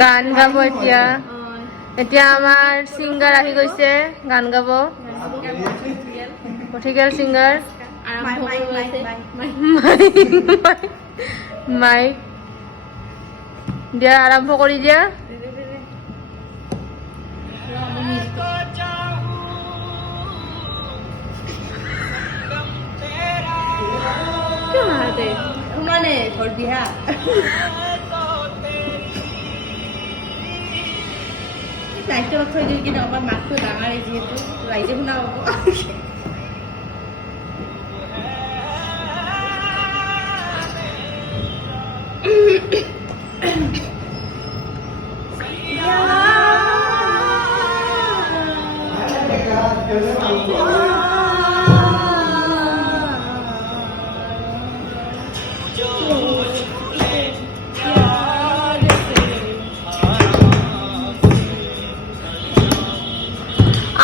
গান গাব এতিয়া এতিয়া আমাৰ সিংগাৰ আহি গৈছে গান গাব পঠিকেল সিংগাৰ মাইক দিয়া আৰম্ভ কৰি দিয়া শুনানে ধৰ বিহা লাইটটো থৈ দিওঁ কিন্তু আমাৰ মাতটো ডাঙৰে যিহেতু ৰাইজে শুনা হ'ব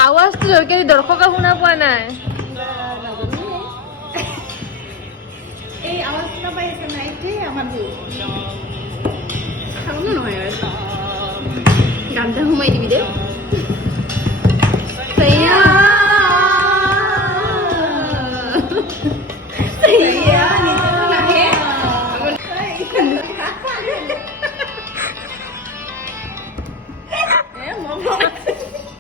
আৱাজটো জোৰকে দৰ্শকে শুনা পোৱা নাই এই আৱাজ শুনা পাই আছে নাই এইটোৱে আমাৰ নহয় গানটা সোমাই দিবি দে